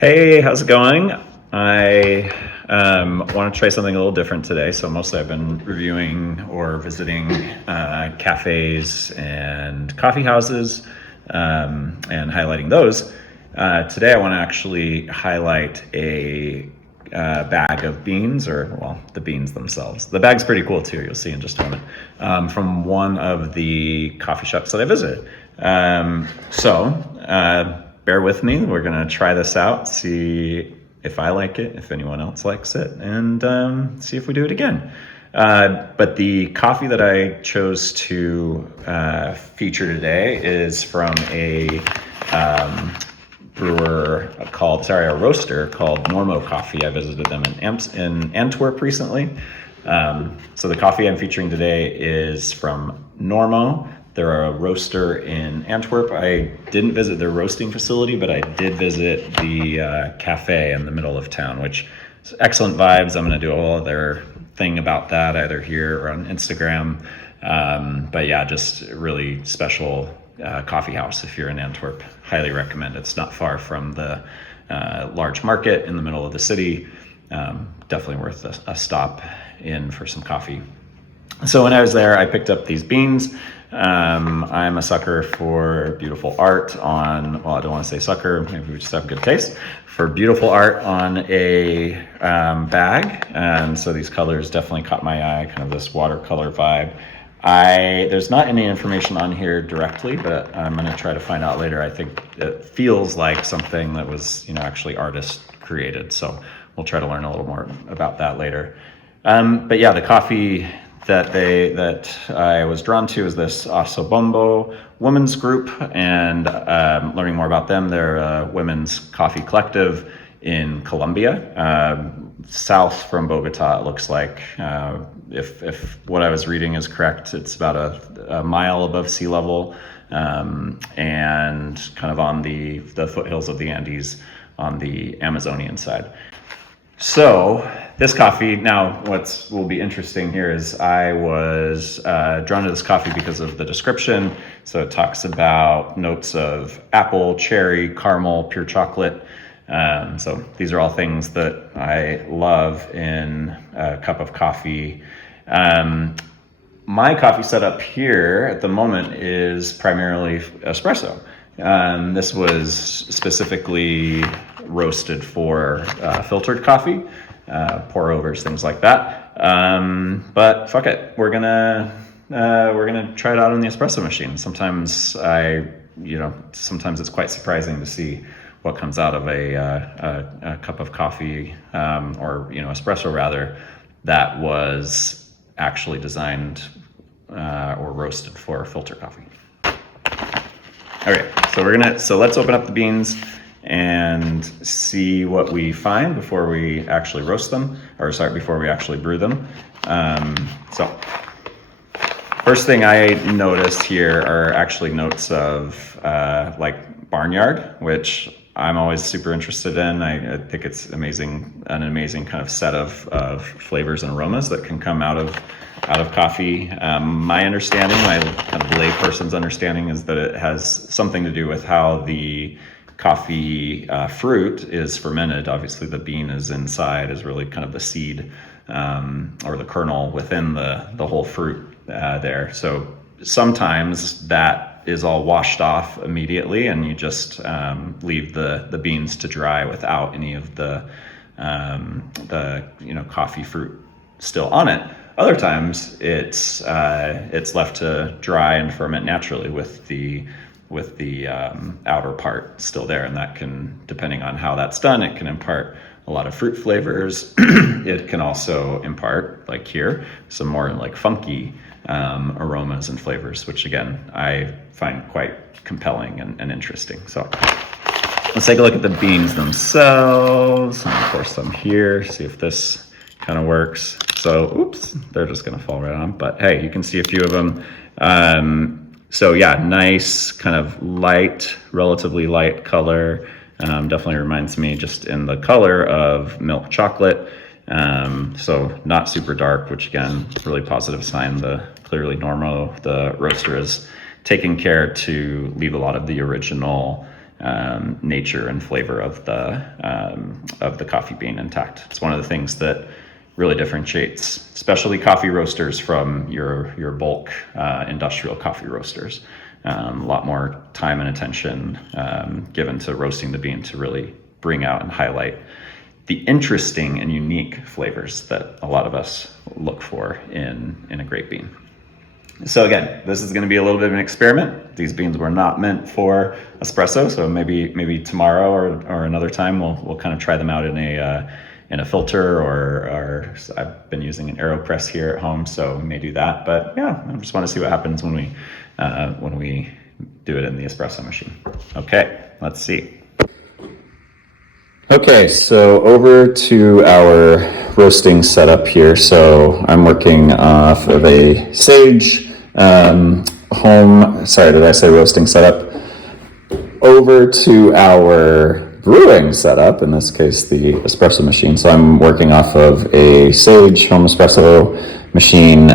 Hey, how's it going? I want to try something a little different today. So mostly I've been reviewing or visiting cafes and coffee houses and highlighting those. Today I want to actually highlight a bag of beans, or well, the beans themselves. The bag's pretty cool too. You'll see in just a moment from one of the coffee shops that I visited. Bear with me. We're going to try this out, see if I like it, if anyone else likes it, and see if we do it again. But the coffee that I chose to feature today is from a roaster called Normo Coffee. I visited them in Antwerp recently. So the coffee I'm featuring today is from Normo. They're a roaster in Antwerp. I didn't visit their roasting facility, but I did visit the cafe in the middle of town, which is excellent vibes. I'm going to do a whole other thing about that either here or on Instagram. But yeah, just a really special coffee house if you're in Antwerp. Highly recommend. It's not far from the large market in the middle of the city. Definitely worth a stop in for some coffee. So when I was there, I picked up these beans. I'm a sucker for beautiful art on, well, I don't want to say sucker, maybe we just have good taste, for beautiful art on a bag. And so these colors definitely caught my eye, kind of this watercolor vibe. There's not any information on here directly, but I'm going to try to find out later. I think it feels like something that was, actually artist created. So we'll try to learn a little more about that later. But yeah, the coffee that I was drawn to is this Asobombo women's group, and learning more about them. They're a women's coffee collective in Colombia, south from Bogota. It looks like, if what I was reading is correct, it's about a mile above sea level, and kind of on the foothills of the Andes on the Amazonian side. So this coffee, now what will be interesting here is I was drawn to this coffee because of the description. So it talks about notes of apple, cherry, caramel, pure chocolate. So these are all things that I love in a cup of coffee. My coffee setup here at the moment is primarily espresso. This was specifically roasted for filtered coffee, pour overs, things like that. But fuck it, we're gonna try it out on the espresso machine. Sometimes sometimes it's quite surprising to see what comes out of a cup of coffee, or espresso rather, that was actually designed or roasted for filter coffee. All right, so let's open up the beans and see what we find before we actually roast them, before we actually brew them. So first thing I noticed here are actually notes of like barnyard, which I'm always super interested in. I think it's an amazing kind of set of flavors and aromas that can come out of coffee. My understanding, my kind of layperson's understanding, is that it has something to do with how the coffee fruit is fermented. Obviously the bean is inside, is really kind of the seed or the kernel within the whole fruit there. So sometimes that is all washed off immediately and you just leave the beans to dry without any of the coffee fruit still on it. Other times it's left to dry and ferment naturally with the outer part still there, and that can, depending on how that's done, it can impart a lot of fruit flavors. It can also impart, like here, some more like funky aromas and flavors, which again I find quite compelling and interesting. So let's take a look at the beans themselves, and of course I'm here, see if this kind of works. So oops, they're just gonna fall right on, but hey, you can see a few of them. So yeah, nice kind of relatively light color. Definitely reminds me just in the color of milk chocolate. So not super dark, which again, really positive sign. Clearly Normo, the roaster, is taking care to leave a lot of the original nature and flavor of the coffee bean intact. It's one of the things that really differentiates specialty coffee roasters from your bulk industrial coffee roasters. A lot more time and attention given to roasting the bean to really bring out and highlight the interesting and unique flavors that a lot of us look for in a great bean. So again, this is going to be a little bit of an experiment. These beans were not meant for espresso, so maybe tomorrow or another time we'll kind of try them out in a filter, or I've been using an AeroPress here at home, so we may do that. But yeah, I just want to see what happens when we do it in the espresso machine. Okay, let's see. Okay, so over to our roasting setup here. So I'm working off of a Sage home, sorry, did I say roasting setup? Over to our brewing setup, in this case the espresso machine. So I'm working off of a Sage home espresso machine.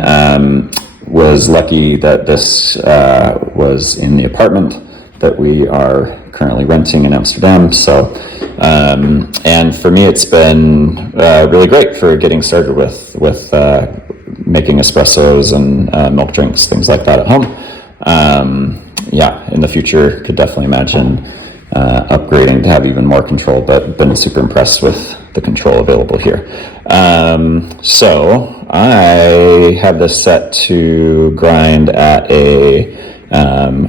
Was lucky that this was in the apartment that we are currently renting in Amsterdam. So, and for me, it's been really great for getting started with making espressos and milk drinks, things like that at home. Yeah, in the future, could definitely imagine upgrading to have even more control, but been super impressed with the control available here. So I have this set to grind at a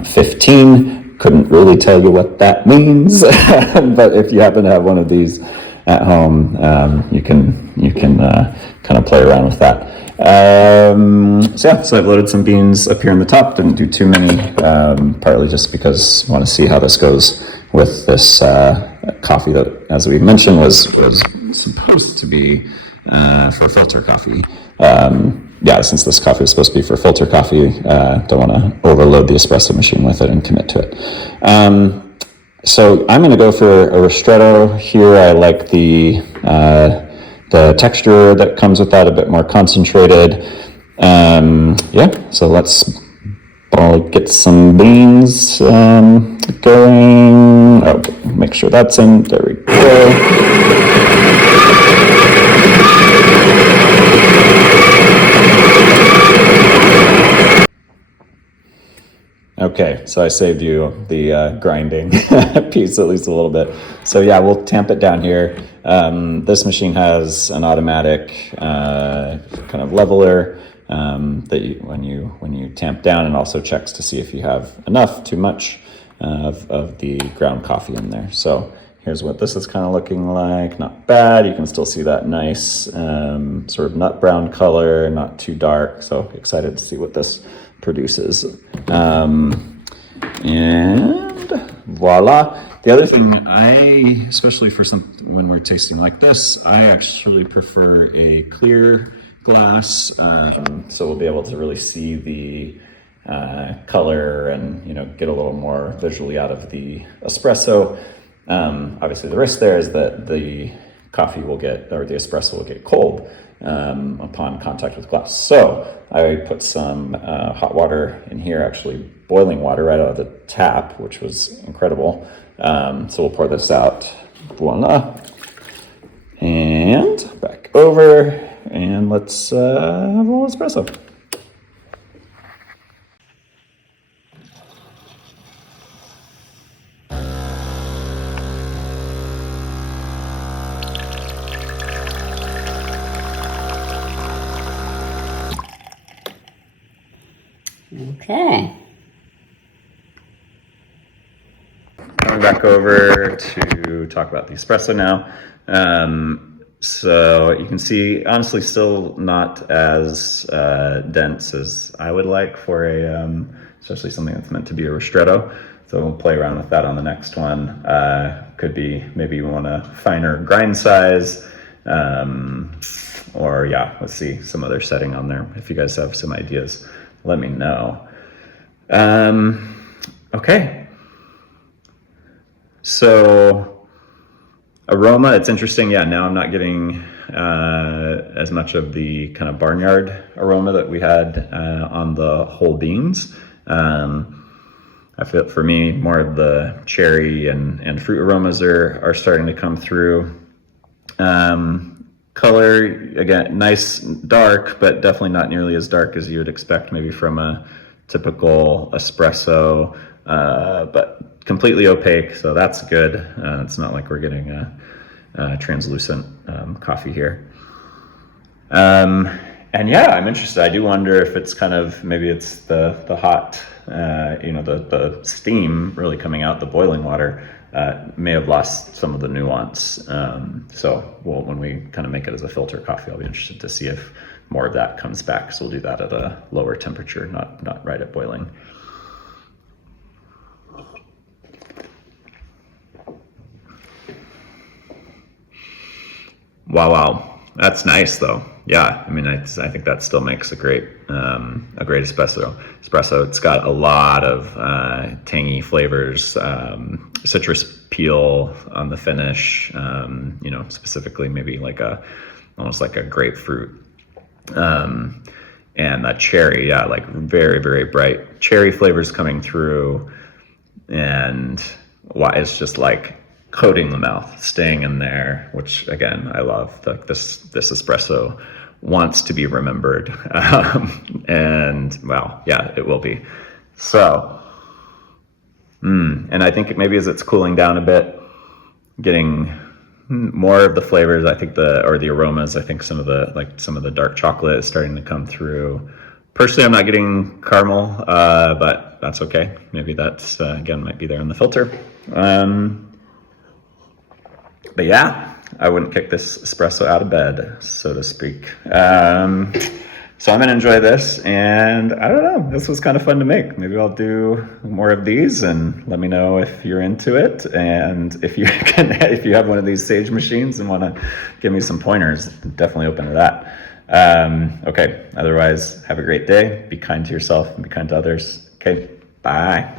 15. Couldn't really tell you what that means, but if you happen to have one of these at home, you can kind of play around with that. So yeah, so I've loaded some beans up here in the top. Didn't do too many, partly just because I want to see how this goes with this coffee that, as we mentioned, was supposed to be for filter coffee. Yeah, since this coffee is supposed to be for filter coffee, don't want to overload the espresso machine with it and commit to it. So I'm going to go for a ristretto here. I like the texture that comes with that, a bit more concentrated. Yeah, so let's get some beans going. Oh, make sure that's in. There we go. Okay, so I saved you the grinding piece at least a little bit. So yeah, we'll tamp it down here. This machine has an automatic kind of leveler that when you tamp down, and also checks to see if you have enough, too much of the ground coffee in there. So here's what this is kind of looking like. Not bad. You can still see that nice sort of nut brown color, not too dark. So excited to see what this produces. And voila. The other thing, especially for when we're tasting like this, I actually prefer a clear glass, so we'll be able to really see the color and get a little more visually out of the espresso. Obviously, the risk there is that the coffee will get, or the espresso will get cold upon contact with glass. So I put some hot water in here, actually boiling water right out of the tap, which was incredible. So we'll pour this out. Voila. And back over, and let's have a little espresso. Okay. Coming back over to talk about the espresso now. So you can see, honestly, still not as dense as I would like for especially something that's meant to be a ristretto. So we'll play around with that on the next one. Could be maybe you want a finer grind size, or yeah, let's see some other setting on there. If you guys have some ideas, let me know. Okay. So aroma, it's interesting. Yeah, now I'm not getting as much of the kind of barnyard aroma that we had on the whole beans. I feel for me, more of the cherry and fruit aromas are starting to come through. Color, again, nice dark, but definitely not nearly as dark as you would expect maybe from a typical espresso, but completely opaque, so that's good. It's not like we're getting a translucent coffee here. And yeah, I'm interested. I do wonder if it's kind of, maybe it's the hot, the steam really coming out, the boiling water, may have lost some of the nuance. So when we kind of make it as a filter coffee, I'll be interested to see if more of that comes back. So we'll do that at a lower temperature, not right at boiling. Wow. That's nice though. Yeah, I mean, I think that still makes a great espresso. It's got a lot of tangy flavors, citrus peel on the finish. Specifically maybe almost like a grapefruit, and that cherry. Yeah, like very very bright cherry flavors coming through, and it's just like coating the mouth, staying in there, which again, I love. This espresso wants to be remembered. And well, yeah, it will be. So, and I think maybe as it's cooling down a bit, getting more of the flavors, I think the aromas, I think some of the dark chocolate is starting to come through. Personally, I'm not getting caramel, but that's okay. Maybe that's, again, might be there in the filter. But yeah, I wouldn't kick this espresso out of bed, so to speak. So I'm gonna enjoy this, and I don't know, this was kind of fun to make. Maybe I'll do more of these, and let me know if you're into it, and if you have one of these Sage machines and want to give me some pointers, definitely open to that. Okay, otherwise, have a great day. Be kind to yourself and be kind to others. Okay, bye.